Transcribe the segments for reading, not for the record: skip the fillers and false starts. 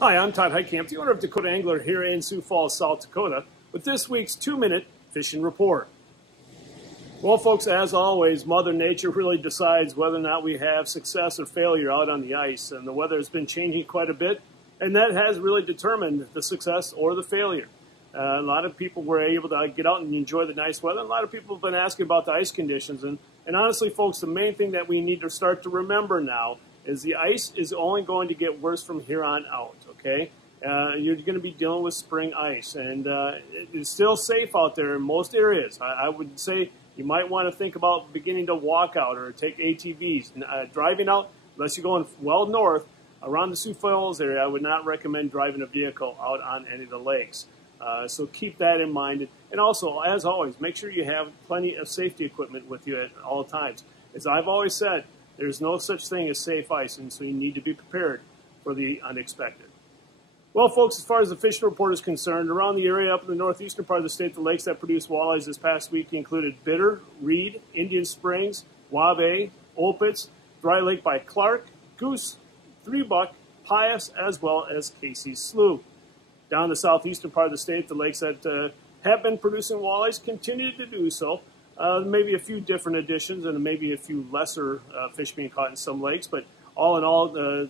Hi, I'm Todd Heitkamp, the owner of Dakota Angler here in Sioux Falls, South Dakota, with this week's 2-minute fishing report. Well, folks, as always, Mother Nature really decides whether or not we have success or failure out on the ice, and the weather has been changing quite a bit, and that has really determined the success or the failure. A lot of people were able to get out and enjoy the nice weather. A lot of people have been asking about the ice conditions, and honestly, folks, the main thing that we need to start to remember now is the ice is only going to get worse from here on out, okay? You're going to be dealing with spring ice, and it's still safe out there in most areas. I would say you might want to think about beginning to walk out or take ATVs. Driving out, unless you're going well north, around the Sioux Falls area, I would not recommend driving a vehicle out on any of the lakes. So keep that in mind. And also, as always, make sure you have plenty of safety equipment with you at all times. As I've always said, there's no such thing as safe ice, and so you need to be prepared for the unexpected. Well, folks, as far as the fishing report is concerned, around the area up in the northeastern part of the state, the lakes that produce walleyes this past week included Bitter, Reed, Indian Springs, Walleyes, Opitz, Dry Lake by Clark, Goose, Three Buck, Pius, as well as Casey's Slough. Down the southeastern part of the state, the lakes that have been producing walleyes continue to do so. Maybe a few different additions and maybe a few lesser fish being caught in some lakes, but all in all,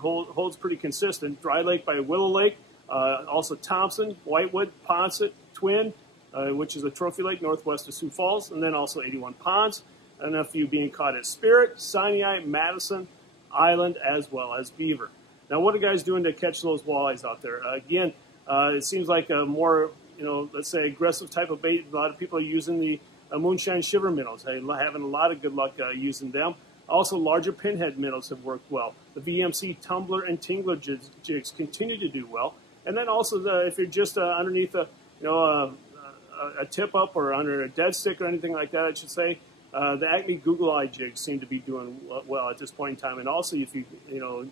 holds pretty consistent. Dry Lake by Willow Lake, also Thompson, Whitewood, Ponset, Twin, which is a trophy lake northwest of Sioux Falls, and then also 81 Ponds, and a few being caught at Spirit, Sinai, Madison, Island, as well as Beaver. Now, what are guys doing to catch those walleyes out there? Again, it seems like a more, let's say aggressive type of bait. A lot of people are using the moonshine shiver minnows. Having a lot of good luck using them. Also, larger pinhead minnows have worked well. The VMC tumbler and tingler jigs continue to do well. And then also, if you're just underneath a tip up or under a dead stick or anything like that, I should say, the Acme Google Eye jigs seem to be doing well at this point in time. And also, if you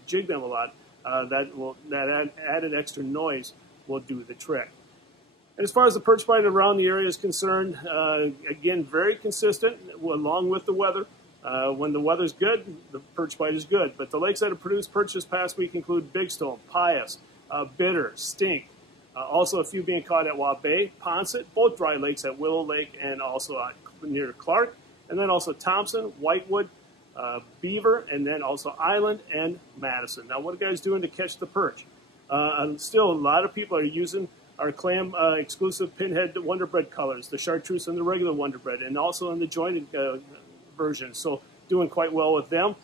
jig them a lot, that added extra noise will do the trick. And as far as the perch bite around the area is concerned, again, very consistent along with the weather. When the weather's good, the perch bite is good. But the lakes that have produced perch this past week include Big Stone, Pius, Bitter, Stink. Also a few being caught at Walleyes, Ponset, both dry lakes at Willow Lake and also near Clark. And then also Thompson, Whitewood, Beaver, and then also Island and Madison. Now, what are guys doing to catch the perch? Still, a lot of people are using our clam exclusive pinhead Wonder Bread colors, the chartreuse and the regular Wonder Bread, and also in the jointed version. So doing quite well with them.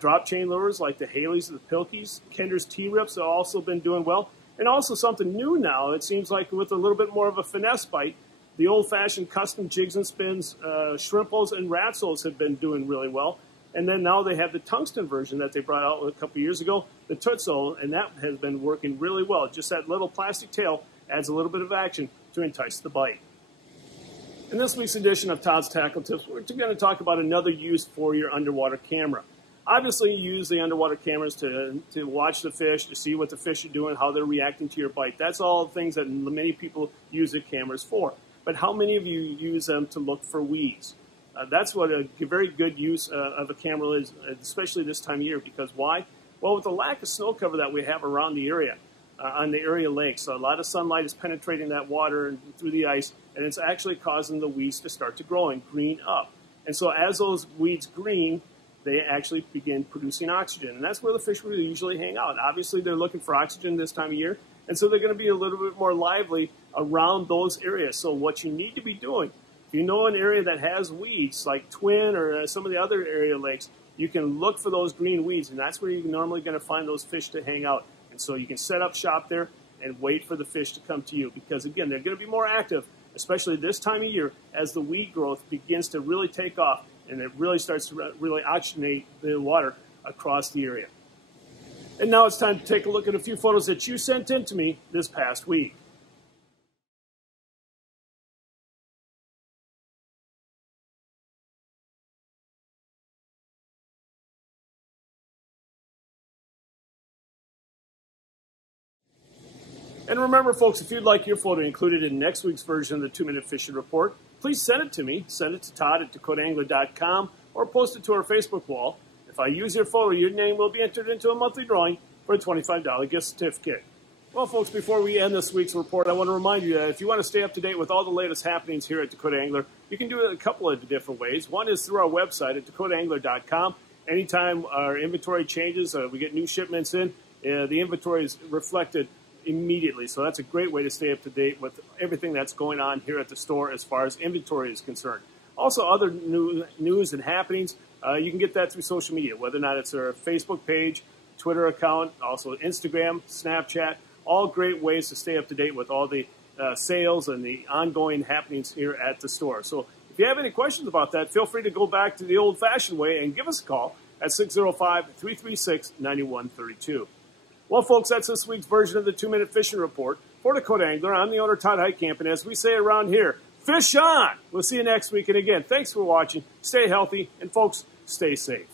Drop chain lures like the Haleys and the Pilkies, Kender's T-Rips have also been doing well. And also something new now, it seems like with a little bit more of a finesse bite, the old-fashioned custom jigs and spins, shrimples and ratsoles have been doing really well. And then now they have the tungsten version that they brought out a couple years ago, the Tutso, and that has been working really well. Just that little plastic tail adds a little bit of action to entice the bite. In this week's edition of Todd's Tackle Tips, we're going to talk about another use for your underwater camera. Obviously, you use the underwater cameras to watch the fish, to see what the fish are doing, how they're reacting to your bite. That's all things that many people use the cameras for. But how many of you use them to look for weeds? That's what a very good use of a camera is, especially this time of year. Because why? Well, with the lack of snow cover that we have around the area, on the area lakes, so a lot of sunlight is penetrating that water and through the ice, and it's actually causing the weeds to start to grow and green up. And so as those weeds green, they actually begin producing oxygen, and that's where the fish will usually hang out. Obviously, they're looking for oxygen this time of year, and so they're going to be a little bit more lively around those areas. So what you need to be doing, if you know an area that has weeds, like Twin or some of the other area lakes, you can look for those green weeds, and that's where you're normally going to find those fish to hang out. And so you can set up shop there and wait for the fish to come to you, because, again, they're going to be more active, especially this time of year, as the weed growth begins to really take off and it really starts to really oxygenate the water across the area. And now it's time to take a look at a few photos that you sent in to me this past week. And remember, folks, if you'd like your photo included in next week's version of the 2-Minute Fishing Report, please send it to me. Send it to Todd at DakotaAngler.com or post it to our Facebook wall. If I use your photo, your name will be entered into a monthly drawing for a $25 gift certificate. Well, folks, before we end this week's report, I want to remind you that if you want to stay up to date with all the latest happenings here at Dakota Angler, you can do it a couple of different ways. One is through our website at dakotaangler.com. Anytime our inventory changes, we get new shipments in, the inventory is reflected immediately. So that's a great way to stay up to date with everything that's going on here at the store as far as inventory is concerned. Also, other news and happenings, you can get that through social media, whether or not it's our Facebook page, Twitter account, also Instagram, Snapchat, all great ways to stay up to date with all the sales and the ongoing happenings here at the store. So if you have any questions about that, feel free to go back to the old-fashioned way and give us a call at 605-336-9132. Well, folks, that's this week's version of the 2-Minute Fishing Report. For Dakota Angler, I'm the owner, Todd Heitkamp, and as we say around here, fish on! We'll see you next week, and again, thanks for watching. Stay healthy, and folks, stay safe.